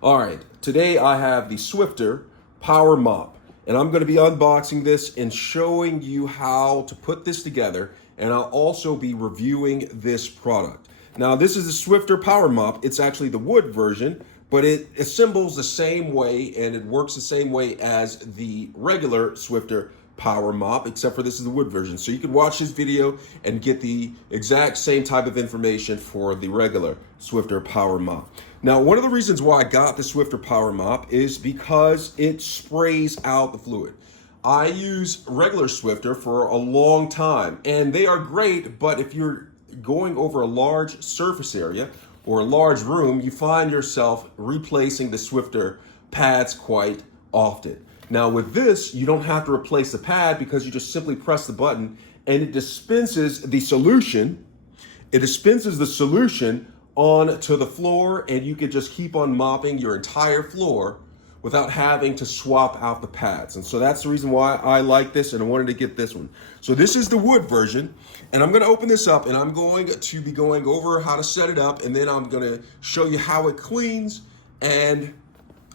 All right, today I have the Swiffer Power Mop, and I'm going to be unboxing this and showing you how to put this together, and I'll also be reviewing this product. Now, this is the Swiffer Power Mop. It's actually the wood version, but it assembles the same way and it works the same way as the regular Swiffer Power Mop, except for this is the wood version. So you can watch this video and get the exact same type of information for the regular Swiffer Power Mop. Now, one of the reasons why I got the Swiffer Power Mop is because it sprays out the fluid. I use regular Swiffer for a long time and they are great, but if you're going over a large surface area or a large room, you find yourself replacing the Swiffer pads quite often. Now with this, you don't have to replace the pad because you just simply press the button and it dispenses the solution. It dispenses the solution onto the floor and you could just keep on mopping your entire floor without having to swap out the pads. And so that's the reason why I like this and I wanted to get this one. So this is the wood version and I'm gonna open this up and I'm going to be going over how to set it up and then I'm gonna show you how it cleans and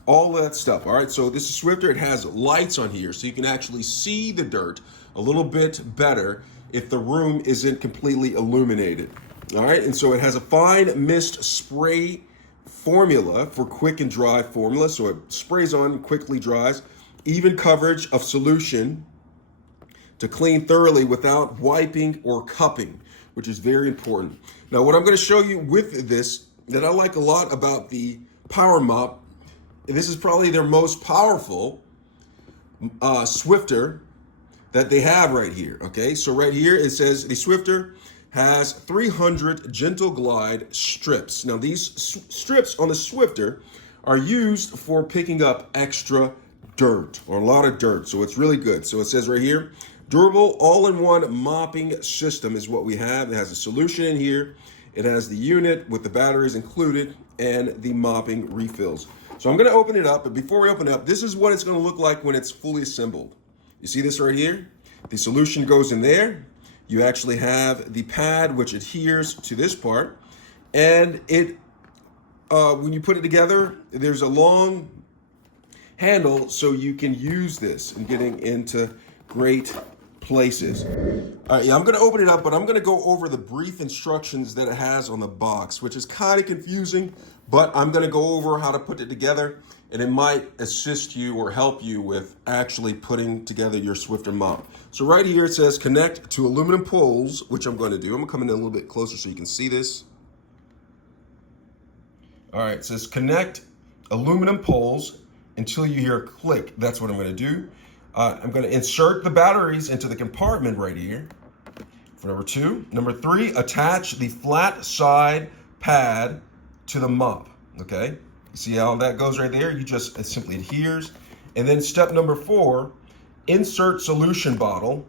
all that stuff. All right, so this is Swiffer. It has lights on here so you can actually see the dirt a little bit better if the room isn't completely illuminated. All right, and so it has a fine mist spray formula for quick and dry formula. So it sprays on and quickly dries. Even coverage of solution to clean thoroughly without wiping or cupping, which is very important. Now, what I'm going to show you with this that I like a lot about the Power Mop, this is probably their most powerful Swiffer that they have right here. Okay, so right here it says the Swiffer has 300 gentle glide strips. Now these strips on the Swiffer are used for picking up extra dirt or a lot of dirt. So it's really good. So it says right here, durable all-in-one mopping system is what we have. It has a solution in here. It has the unit with the batteries included and the mopping refills. So I'm gonna open it up, but before we open it up, this is what it's gonna look like when it's fully assembled. You see this right here? The solution goes in there. You actually have the pad which adheres to this part, and it when you put it together, there's a long handle so you can use this in getting into great places. All right, yeah, I'm gonna open it up, but I'm gonna go over the brief instructions that it has on the box, which is kind of confusing, but I'm gonna go over how to put it together and it might assist you or help you with actually putting together your Swiffer mop. So right here it says connect to aluminum poles, which I'm gonna do. I'm gonna come in a little bit closer so you can see this. All right, it says connect aluminum poles until you hear a click. That's what I'm gonna do. I'm gonna insert the batteries into the compartment right here for number 2. Number 3, attach the flat side pad to the mop, okay? You see how that goes right there? You just, it simply adheres. And then step number 4, insert solution bottle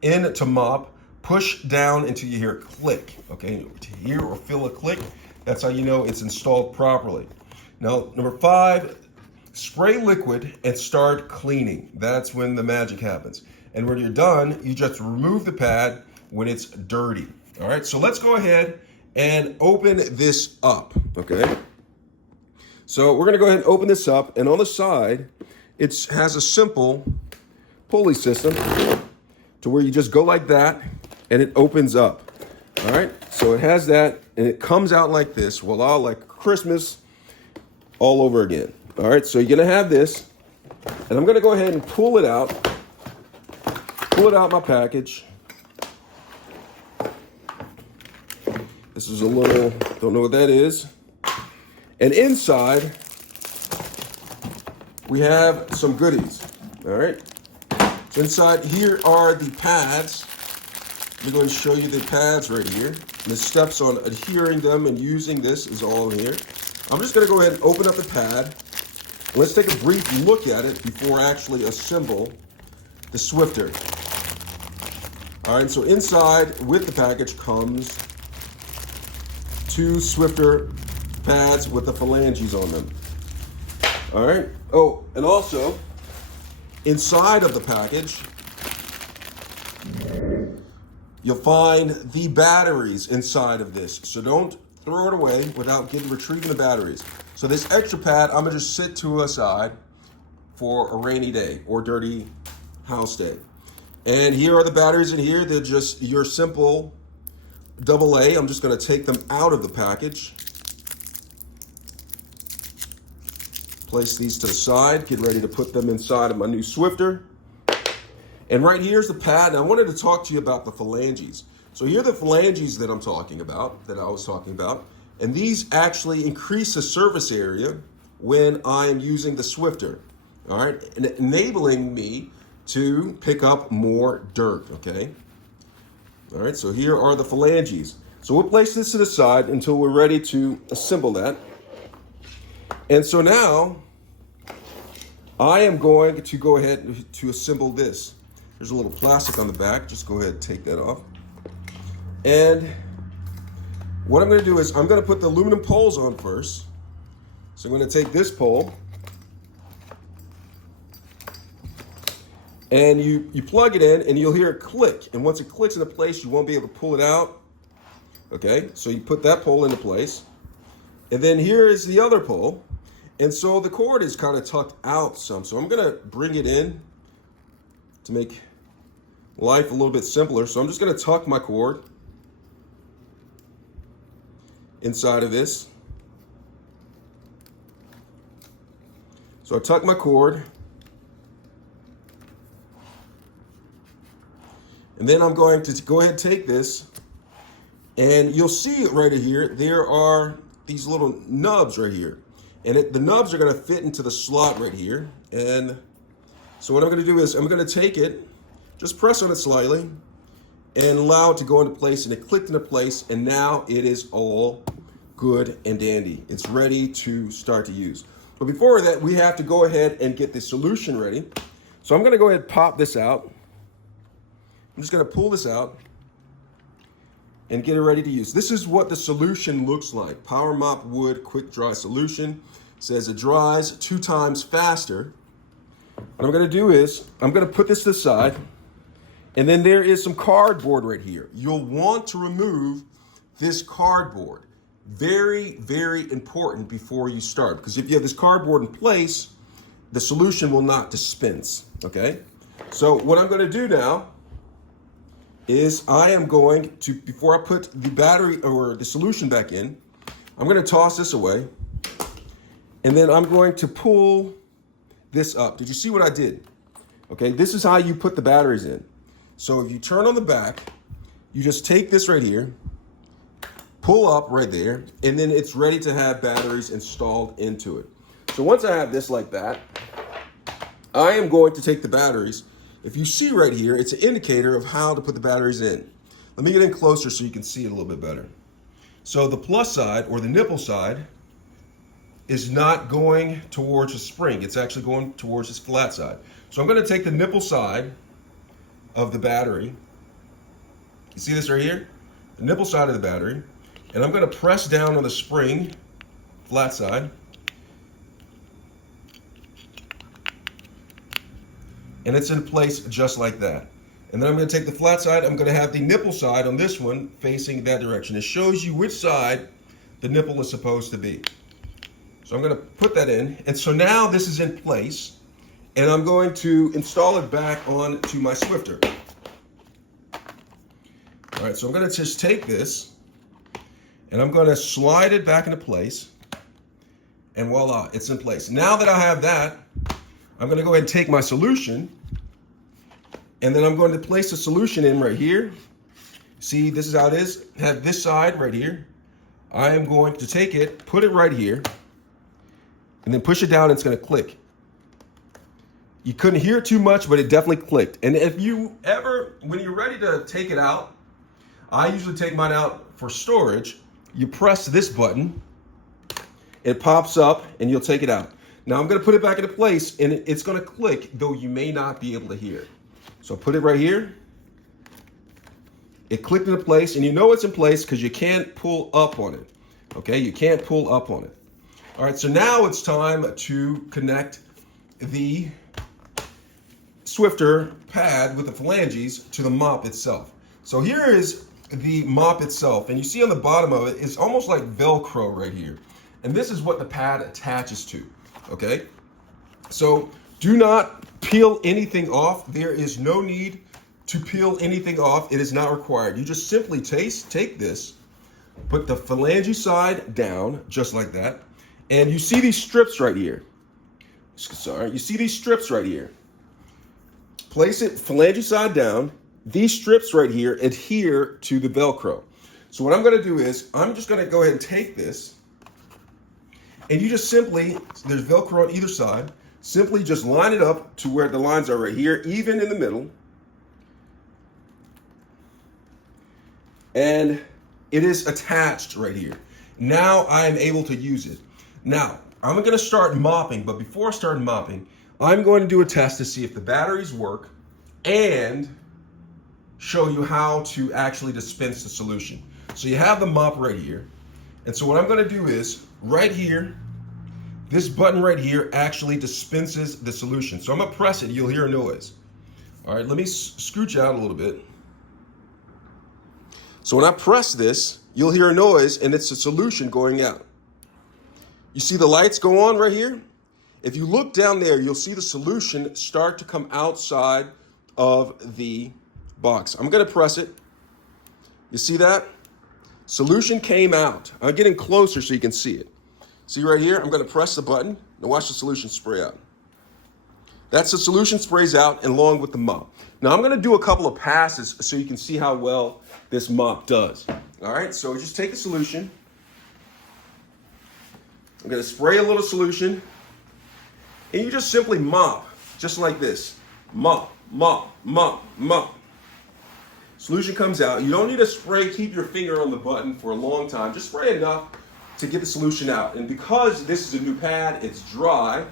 into mop, push down until you hear a click, okay? To hear or feel a click, that's how you know it's installed properly. Now, number 5, spray liquid and start cleaning. That's when the magic happens. And when you're done, you just remove the pad when it's dirty. All right, so let's go ahead and open this up, okay? So we're gonna go ahead and open this up, and on the side, it has a simple pulley system to where you just go like that, and it opens up, all right? So it has that, and it comes out like this, voila, like Christmas all over again. All right, so you're gonna have this, and I'm gonna go ahead and pull it out my package. This is a little, don't know what that is. And inside, we have some goodies, all right? So inside here are the pads. I'm going to show you the pads right here. And the steps on adhering them and using this is all in here. I'm just gonna go ahead and open up the pad. Let's take a brief look at it before I actually assemble the Swiffer. All right, so inside with the package comes 2 Swiffer pads with the phalanges on them. All right. Oh, and also inside of the package, you'll find the batteries inside of this. So don't throw it away without retrieving the batteries. So this extra pad, I'm gonna just sit to a side for a rainy day or dirty house day. And here are the batteries in here. They're just your simple AA. I'm just gonna take them out of the package. Place these to the side, get ready to put them inside of my new Swiffer. And right here's the pad. And I wanted to talk to you about the phalanges. So here are the phalanges that I'm talking about, that I was talking about. And these actually increase the surface area when I am using the Swiffer, all right? And enabling me to pick up more dirt, okay? All right, so here are the phalanges. So we'll place this to the side until we're ready to assemble that. And so now I am going to go ahead to assemble this. There's a little plastic on the back. Just go ahead and take that off. And what I'm going to do is I'm going to put the aluminum poles on first. So I'm going to take this pole and you plug it in and you'll hear it click. And once it clicks into place, you won't be able to pull it out. Okay, so you put that pole into place. And then here is the other pole. And so the cord is kind of tucked out some. So I'm gonna bring it in to make life a little bit simpler. So I'm just gonna tuck my cord inside of this. So I tuck my cord. And then I'm going to go ahead and take this. And you'll see it right here. There are these little nubs right here. And the nubs are gonna fit into the slot right here. And so what I'm gonna do is I'm gonna take it, just press on it slightly, and allow it to go into place, and it clicked into place, and now it is all good and dandy. It's ready to start to use. But before that, we have to go ahead and get the solution ready. So I'm gonna go ahead and pop this out. I'm just gonna pull this out and get it ready to use. This is what the solution looks like. PowerMop Wood Quick Dry Solution. Says it dries 2 times faster. What I'm gonna do is, I'm gonna put this to the side, and then there is some cardboard right here. You'll want to remove this cardboard. Very, very important before you start, because if you have this cardboard in place, the solution will not dispense, okay? So what I'm gonna do now is I am going to, before I put the battery or the solution back in, I'm gonna toss this away. And then I'm going to pull this up. Did you see what I did? Okay, this is how you put the batteries in. So if you turn on the back, you just take this right here, pull up right there, and then it's ready to have batteries installed into it. So once I have this like that, I am going to take the batteries. If you see right here, it's an indicator of how to put the batteries in. Let me get in closer so you can see it a little bit better. So the plus side, or the nipple side, is not going towards the spring. It's actually going towards this flat side. So I'm gonna take the nipple side of the battery. You see this right here? The nipple side of the battery. And I'm gonna press down on the spring, flat side. And it's in place just like that. And then I'm gonna take the flat side, I'm gonna have the nipple side on this one facing that direction. It shows you which side the nipple is supposed to be. So I'm gonna put that in, and so now this is in place, and I'm going to install it back onto my Swiffer. All right, so I'm gonna just take this, and I'm gonna slide it back into place, and voila, it's in place. Now that I have that, I'm gonna go ahead and take my solution, and then I'm going to place the solution in right here. See, this is how it is. Have this side right here. I am going to take it, put it right here, and then push it down, and it's gonna click. You couldn't hear it too much, but it definitely clicked. And if you ever, when you're ready to take it out, I usually take mine out for storage. You press this button, it pops up, and you'll take it out. Now I'm gonna put it back into place, and it's gonna click, though you may not be able to hear it. So put it right here. It clicked into place, and you know it's in place because you can't pull up on it. Okay, you can't pull up on it. All right, so now it's time to connect the Swiffer pad with the phalanges to the mop itself. So here is the mop itself, and you see on the bottom of it, it's almost like Velcro right here. And this is what the pad attaches to, okay? So do not peel anything off. There is no need to peel anything off. It is not required. You just simply take this, put the phalange side down, just like that. And you see these strips right here. Sorry, you see these strips right here. Place it phalange side down. These strips right here adhere to the Velcro. So what I'm gonna do is, I'm just gonna go ahead and take this, and you just simply, there's Velcro on either side, simply just line it up to where the lines are right here, even in the middle. And it is attached right here. Now I am able to use it. Now, I'm gonna start mopping, but before I start mopping, I'm going to do a test to see if the batteries work and show you how to actually dispense the solution. So you have the mop right here. And so what I'm gonna do is, right here, this button right here actually dispenses the solution. So I'm gonna press it, you'll hear a noise. All right, let me scooch out a little bit. So when I press this, you'll hear a noise and it's a solution going out. You see the lights go on right here? If you look down there, you'll see the solution start to come outside of the box. I'm gonna press it. You see that? Solution came out. I'm getting closer so you can see it. See right here? I'm gonna press the button and watch the solution spray out. That's the solution sprays out along with the mop. Now I'm gonna do a couple of passes so you can see how well this mop does. All right, so just take the solution. I'm gonna spray a little solution and you just simply mop, just like this. Mop, mop, mop, mop. Solution comes out. You don't need to spray, keep your finger on the button for a long time. Just spray enough to get the solution out. And because this is a new pad, it's dry.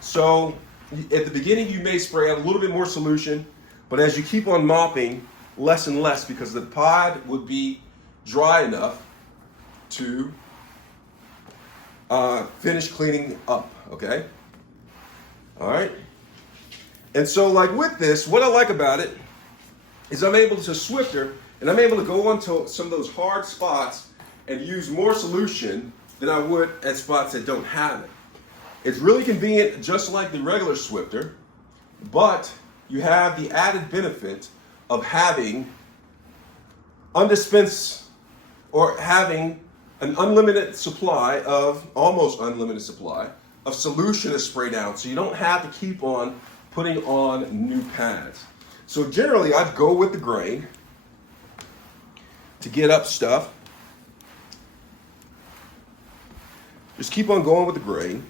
So at the beginning, you may spray out a little bit more solution, but as you keep on mopping, less and less, because the pad would be dry enough to finish cleaning up, okay? All right. And so like with this, what I like about it is I'm able to Swiffer, and I'm able to go onto some of those hard spots and use more solution than I would at spots that don't have it. It's really convenient, just like the regular Swiffer, but you have the added benefit of having undispensed, or having an unlimited supply of, almost unlimited supply of solution to spray down, so you don't have to keep on putting on new pads. So generally, I'd go with the grain to get up stuff. Just keep on going with the grain.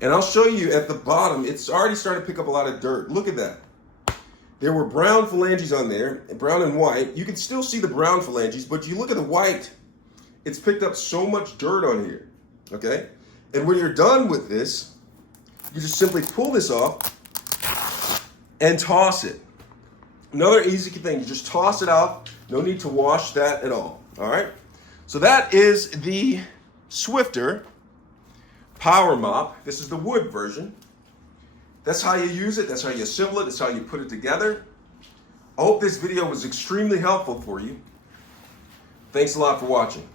And I'll show you at the bottom, it's already starting to pick up a lot of dirt. Look at that. There were brown phalanges on there, brown and white. You can still see the brown phalanges, but you look at the white, it's picked up so much dirt on here, okay? And when you're done with this, you just simply pull this off and toss it. Another easy thing, you just toss it out. No need to wash that at all right? So that is the Swiffer Power Mop. This is the wood version. That's how you use it. That's how you assemble it. That's how you put it together. I hope this video was extremely helpful for you. Thanks a lot for watching.